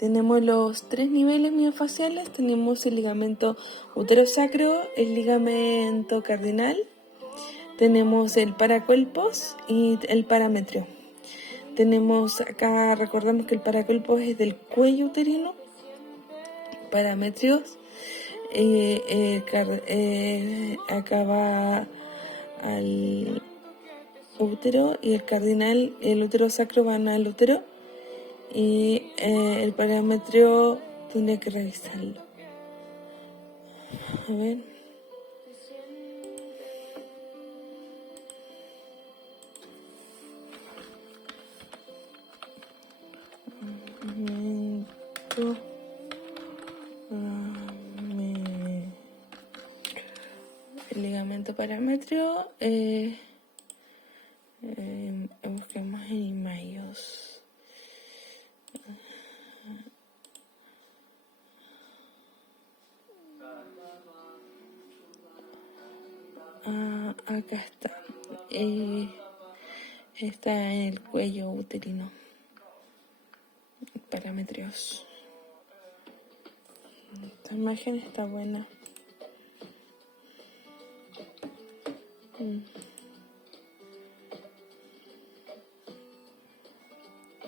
Tenemos los 3 niveles miofaciales, tenemos el ligamento uterosacro, el ligamento cardinal, tenemos el paracolpos y el parametrio. Tenemos acá, recordamos que el paracolpos es del cuello uterino, parametrios, acá va al útero y el cardinal, el uterosacro van al útero y el parametrio tiene que revisarlo. A ver. El ligamento parametrio, busquemos en Imayos. Acá está. Está en el cuello uterino. Parametrios. Esta imagen está buena.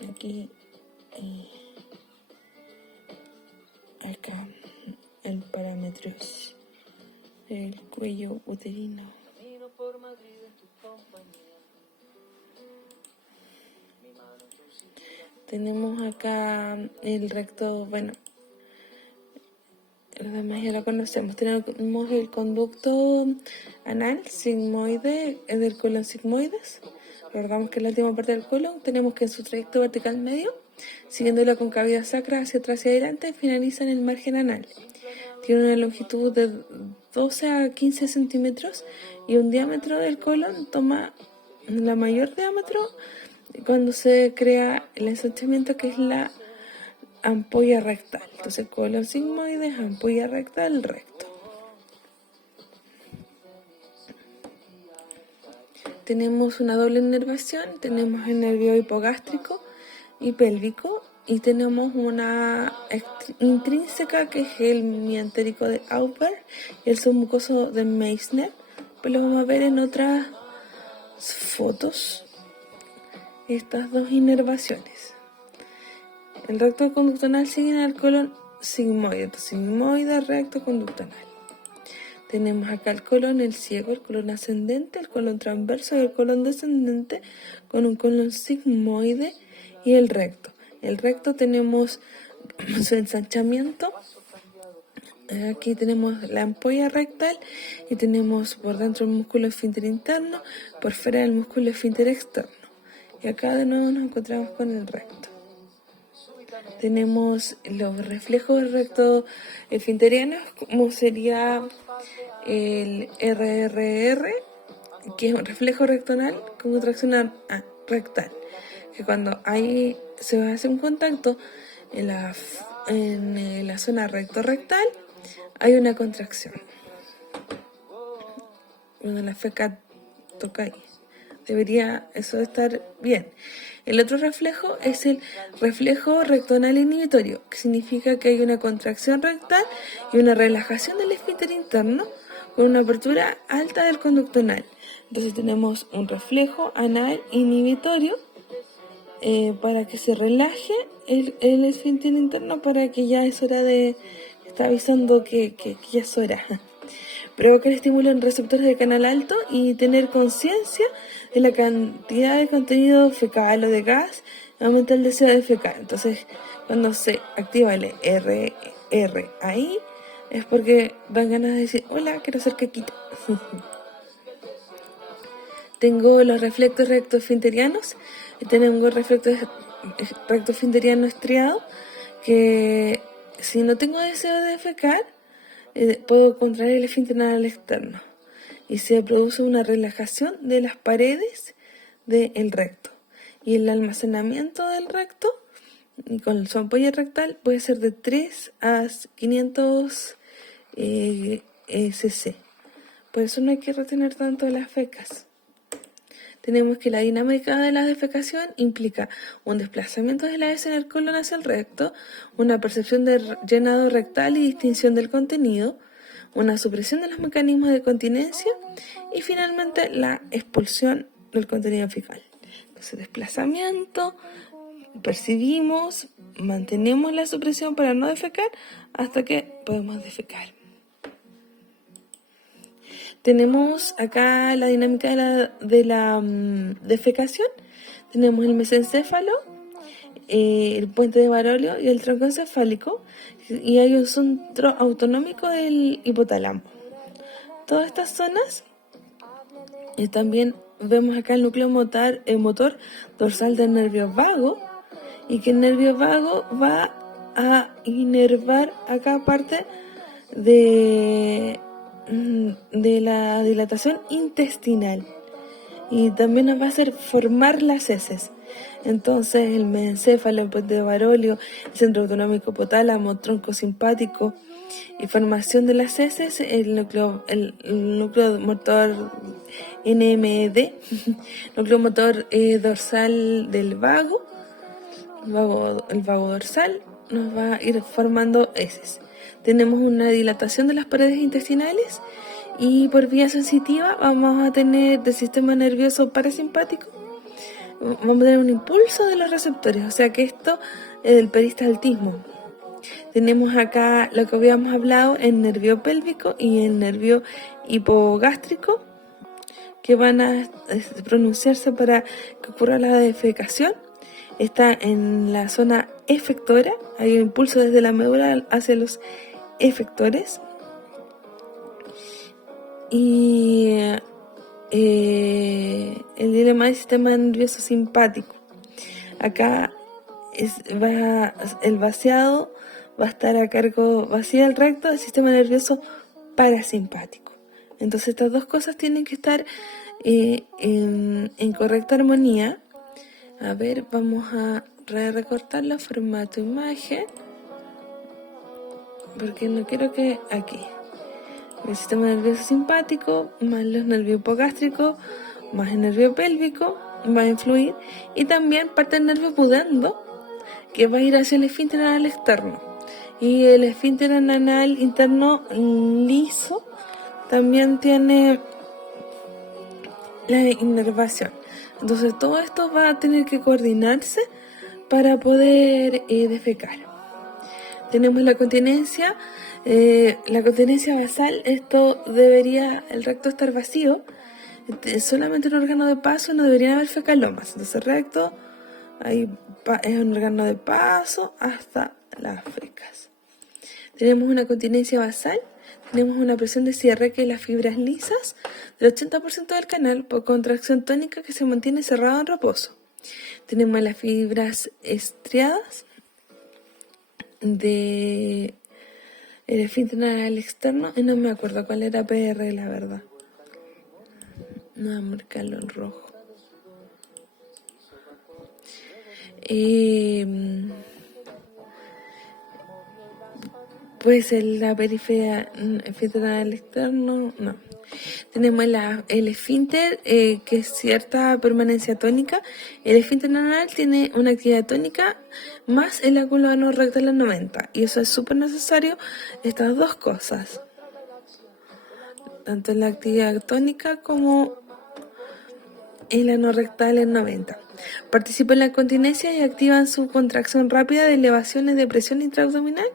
Aquí acá el parametrios del cuello uterino. Tenemos acá el recto, bueno, los demás ya lo conocemos. Tenemos el conducto anal sigmoide, del colon sigmoides. Recordamos que es la última parte del colon. Tenemos que en su trayecto vertical medio, siguiendo la concavidad sacra hacia atrás y adelante, finaliza en el margen anal. Tiene una longitud de 12 a 15 centímetros y un diámetro del colon toma la mayor diámetro cuando se crea el ensanchamiento, que es la ampolla rectal. Entonces, colon sigmoides, ampolla rectal, recto. Tenemos una doble inervación, tenemos el nervio hipogástrico y pélvico, y tenemos una intrínseca, que es el miantérico de Auber y el submucoso de Meissner. Pues lo vamos a ver en otras fotos, estas dos inervaciones. El recto conducto anal sigue al colon sigmoide, entonces sigmoide, recto, conducto anal. Tenemos acá el colon, el ciego, el colon ascendente, el colon transverso y el colon descendente, con un colon sigmoide y el recto. El recto tenemos su ensanchamiento. Aquí tenemos la ampolla rectal y tenemos por dentro el músculo esfínter interno, por fuera el músculo esfínter externo. Y acá de nuevo nos encontramos con el recto. Tenemos los reflejos recto-esfinterianos, como sería el RRR, que es un reflejo rectonal con contracción rectal, que cuando se hace un contacto en la zona recto-rectal, hay una contracción. Cuando la feca toca ahí, debería eso estar bien. El otro reflejo es el reflejo rectonal inhibitorio, que significa que hay una contracción rectal y una relajación del esfínter interno con una apertura alta del conducto anal. Entonces tenemos un reflejo anal inhibitorio para que se relaje el esfínter interno, para que ya es hora está avisando que ya es hora. Provocar estímulo en receptores de canal alto y tener conciencia de la cantidad de contenido fecal o de gas, aumenta el deseo de fecal. Entonces, cuando se activa el RR ahí, es porque dan ganas de decir, hola, quiero hacer caquita. Tengo los reflectos rectoesfinterianos, tengo el reflecto rectoesfinteriano estriado, que si no tengo deseo de defecar, puedo contraer el esfínter anal externo y se produce una relajación de las paredes del recto. Y el almacenamiento del recto con su ampolla rectal puede ser de 3 a 500 cc. Por eso no hay que retener tanto las fecas. tenemos que la dinámica de la defecación implica un desplazamiento de la heces en el colon hacia el recto, una percepción de llenado rectal y distinción del contenido, una supresión de los mecanismos de continencia y finalmente la expulsión del contenido fecal. Entonces, desplazamiento, percibimos, mantenemos la supresión para no defecar hasta que podemos defecar. Tenemos acá la dinámica de la defecación. Tenemos el mesencéfalo, el puente de Barolio y el tronco encefálico, y hay un centro autonómico del hipotálamo. Todas estas zonas, y también vemos acá el núcleo motor dorsal del nervio vago, y que el nervio vago va a inervar acá parte de la dilatación intestinal, y también nos va a hacer formar las heces. Entonces el mesencéfalo, el puente de Barolio, el centro autonómico hipotálamo, tronco simpático y formación de las heces, el núcleo motor NMD, núcleo motor dorsal del vago, el vago dorsal nos va a ir formando heces. Tenemos una dilatación de las paredes intestinales y por vía sensitiva vamos a tener del sistema nervioso parasimpático, vamos a tener un impulso de los receptores, o sea que esto es del peristaltismo. Tenemos acá lo que habíamos hablado, el nervio pélvico y el nervio hipogástrico, que van a pronunciarse para que ocurra la defecación. Está en la zona efectora, hay un impulso desde la médula hacia los efectores. Y el dilema del sistema nervioso simpático. Acá el vaciado va a estar a cargo, vacía el recto del sistema nervioso parasimpático. Entonces estas dos cosas tienen que estar en correcta armonía. A ver, vamos a recortar el formato imagen, porque no quiero que aquí el sistema nervioso simpático más los nervios hipogástricos más el nervio pélvico va a influir, y también parte del nervio pudendo, que va a ir hacia el esfínter anal externo, y el esfínter anal interno liso también tiene la inervación. Entonces todo esto va a tener que coordinarse para poder defecar. Tenemos la continencia basal. Esto debería el recto estar vacío, solamente un órgano de paso, no deberían haber fecalomas. Entonces el recto es un órgano de paso hasta las fecas. Tenemos una continencia basal, tenemos una presión de cierre, que es las fibras lisas del 80% del canal por contracción tónica que se mantiene cerrado en reposo. Tenemos las fibras estriadas de el esfínter anal externo, y no me acuerdo cuál era PR, la verdad. No voy a marcarlo en rojo. Puede ser la periferia, esfínter anal externo, no. Tenemos el esfínter, que es cierta permanencia tónica. El esfínter anal tiene una actividad tónica más el ángulo anorrectal en 90, y eso es súper necesario, estas dos cosas, tanto la actividad tónica como el anorrectal en 90. Participan en la continencia y activan su contracción rápida de elevaciones de presión intraabdominal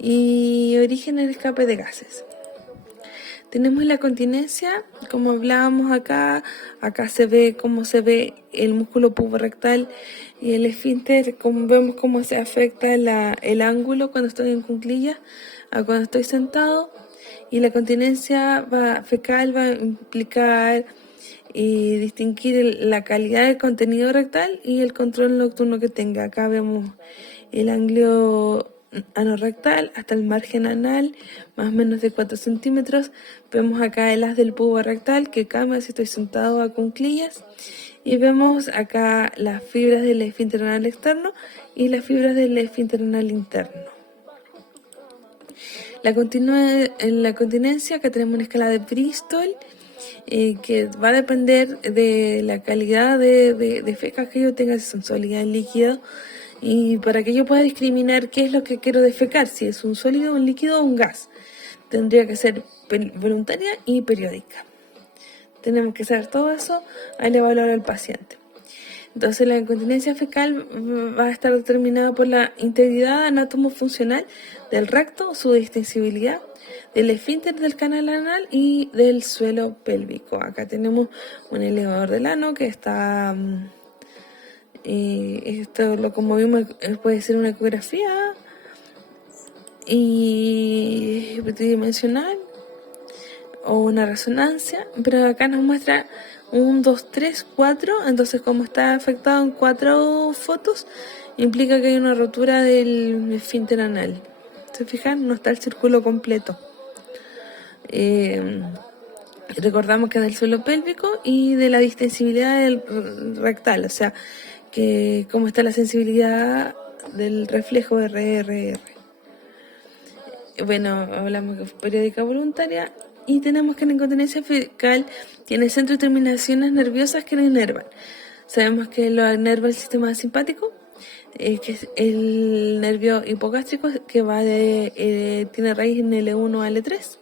y origen el escape de gases. Tenemos la continencia, como hablábamos acá se ve cómo se ve el músculo puborectal y el esfínter, como vemos cómo se afecta el ángulo cuando estoy en cuclillas a cuando estoy sentado. Y la continencia fecal va a implicar y distinguir la calidad del contenido rectal y el control nocturno que tenga. Acá vemos el ganglio anorrectal hasta el margen anal, más o menos de 4 centímetros. Vemos acá el haz del pubo rectal que cambia si estoy sentado a cuclillas, y vemos acá las fibras del esfínter anal externo y las fibras del esfínter anal interno. En la continencia, acá tenemos una escala de Bristol, que va a depender de la calidad de fecas que yo tenga, si son sólidas, líquidas, y para que yo pueda discriminar qué es lo que quiero defecar, si es un sólido, un líquido o un gas. Tendría que ser voluntaria y periódica. Tenemos que saber todo eso al evaluar al paciente. Entonces la incontinencia fecal va a estar determinada por la integridad anatomofuncional del recto, su distensibilidad, del esfínter del canal anal y del suelo pélvico. Acá tenemos un elevador del ano que está... esto, como vimos, puede ser una ecografía y tridimensional o una resonancia, pero acá nos muestra 1, 2, 3, 4, entonces como está afectado en 4 fotos, implica que hay una rotura del esfínter anal. ¿Se fijan? No está el círculo completo. Recordamos que del suelo pélvico y de la distensibilidad del rectal, o sea, que cómo está la sensibilidad del reflejo RRR. Bueno, hablamos de periódica voluntaria y tenemos que la incontinencia fecal tiene centro y terminaciones nerviosas que la inervan. Sabemos que lo inerva el sistema simpático, que es el nervio hipogástrico que va tiene raíz en L1 a L3,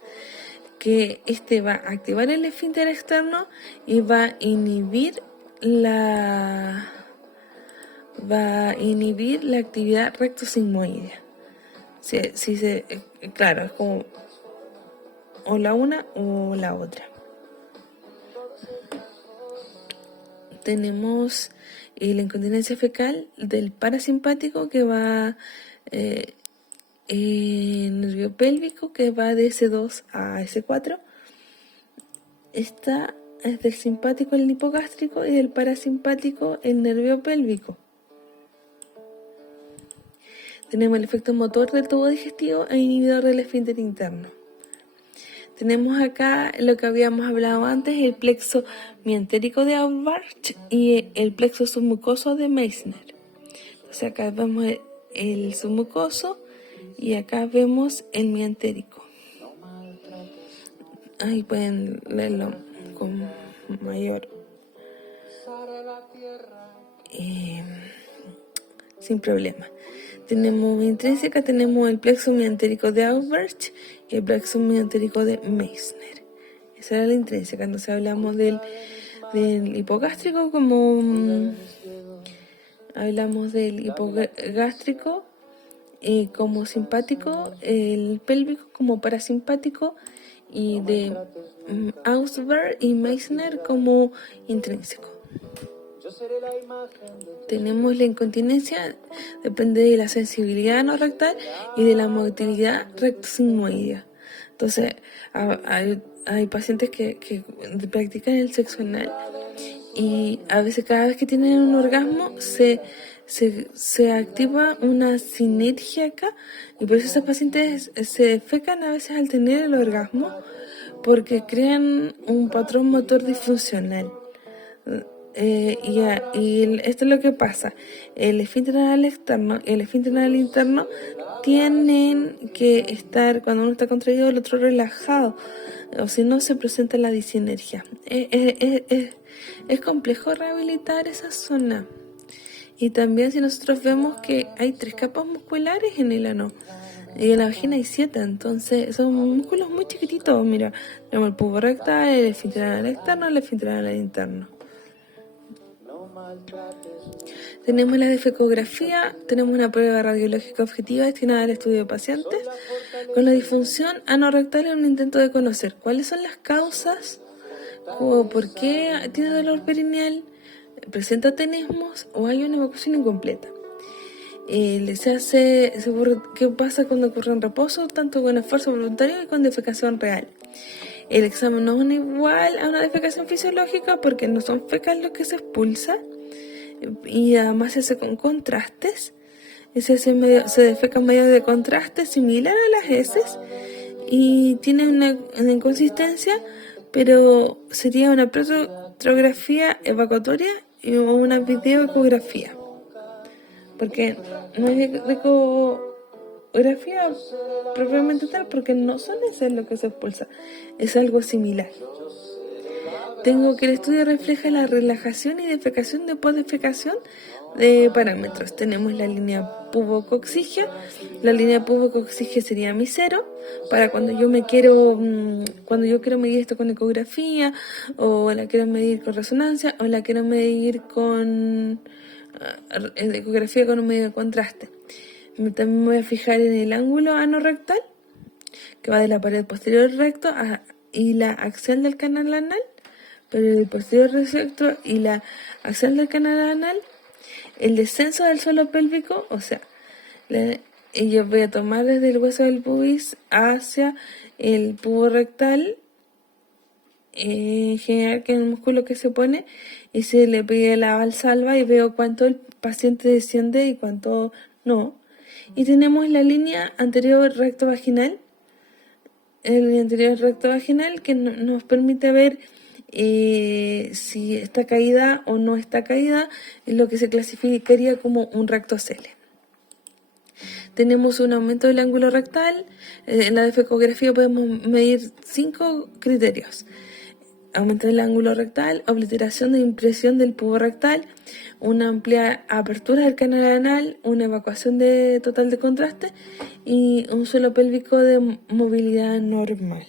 que este va a activar el esfínter externo y va a inhibir la actividad rectosigmoidea. Claro, es como o la una o la otra. Tenemos la incontinencia fecal del parasimpático que va nervio pélvico que va de S2 a S4. Esta es del simpático el hipogástrico y del parasimpático el nervio pélvico. Tenemos el efecto motor del tubo digestivo e inhibidor del esfínter interno. Tenemos acá lo que habíamos hablado antes, el plexo mientérico de Auerbach y el plexo submucoso de Meissner. Entonces acá vemos el submucoso y acá vemos el mientérico. Ahí pueden leerlo con mayor sin problema. Tenemos intrínseca, tenemos el plexo mientérico de Auerbach y el plexo mientérico de Meissner. Esa era la intrínseca. Entonces hablamos del hipogástrico como hablamos del hipogástrico como simpático, el pélvico como parasimpático y de Auerbach y Meissner como intrínseco. Tenemos la incontinencia, depende de la sensibilidad no rectal y de la motilidad rectosigmoidea. Entonces, hay pacientes que practican el sexo anal y a veces cada vez que tienen un orgasmo se activa una sinergia acá y por eso esos pacientes se defecan a veces al tener el orgasmo porque crean un patrón motor disfuncional. Esto es lo que pasa. El esfínter anal externo y el esfínter anal interno tienen que estar, cuando uno está contraído, el otro relajado, o si no se presenta la disinergia. Es complejo rehabilitar esa zona. Y también si nosotros vemos que hay 3 capas musculares en el ano y en la vagina hay 7, entonces son músculos muy chiquititos. Mira, tenemos el pubo rectal, el esfínter anal externo, el esfínter anal interno. Tenemos la defecografía, tenemos una prueba radiológica objetiva destinada al estudio de pacientes con la disfunción anorrectal en un intento de conocer cuáles son las causas, o por qué tiene dolor perineal, presenta tenesmos o hay una evacuación incompleta. ¿Qué pasa cuando ocurre en reposo, tanto con esfuerzo voluntario y con defecación real? El examen no es igual a una defecación fisiológica porque no son fecas lo que se expulsa y además se hace con contrastes. Se defeca en medio de contraste similar a las heces y tiene una inconsistencia, pero sería una petrografía evacuatoria o una videoecografía, porque no es ecografía propiamente tal, porque no son heces lo que se expulsa, es algo similar. tengo que el estudio refleja la relajación y defecación después de defecación de parámetros. Tenemos la línea pubococcígea. La línea pubococcígea sería mi cero para cuando yo me quiero, cuando yo quiero medir esto con ecografía, o la quiero medir con resonancia, o la quiero medir con ecografía con un medio de contraste. También me voy a fijar en el ángulo anorrectal, que va de la pared posterior recto y la axial del canal anal, pero el posterior recto y la axial del canal anal, el descenso del suelo pélvico, o sea, y yo voy a tomar desde el hueso del pubis hacia el pubo rectal, en general, que es un músculo que se pone y se le pide la valsalva y veo cuánto el paciente desciende y cuánto no. Y tenemos la línea anterior recto vaginal, el anterior recto vaginal, que nos permite ver si está caída o no está caída, en lo que se clasificaría como un rectocele. Tenemos un aumento del ángulo rectal. En la defecografía podemos medir 5 criterios: aumento del ángulo rectal, obliteración de impresión del pubo rectal, una amplia apertura del canal anal, una evacuación total de contraste y un suelo pélvico de movilidad normal.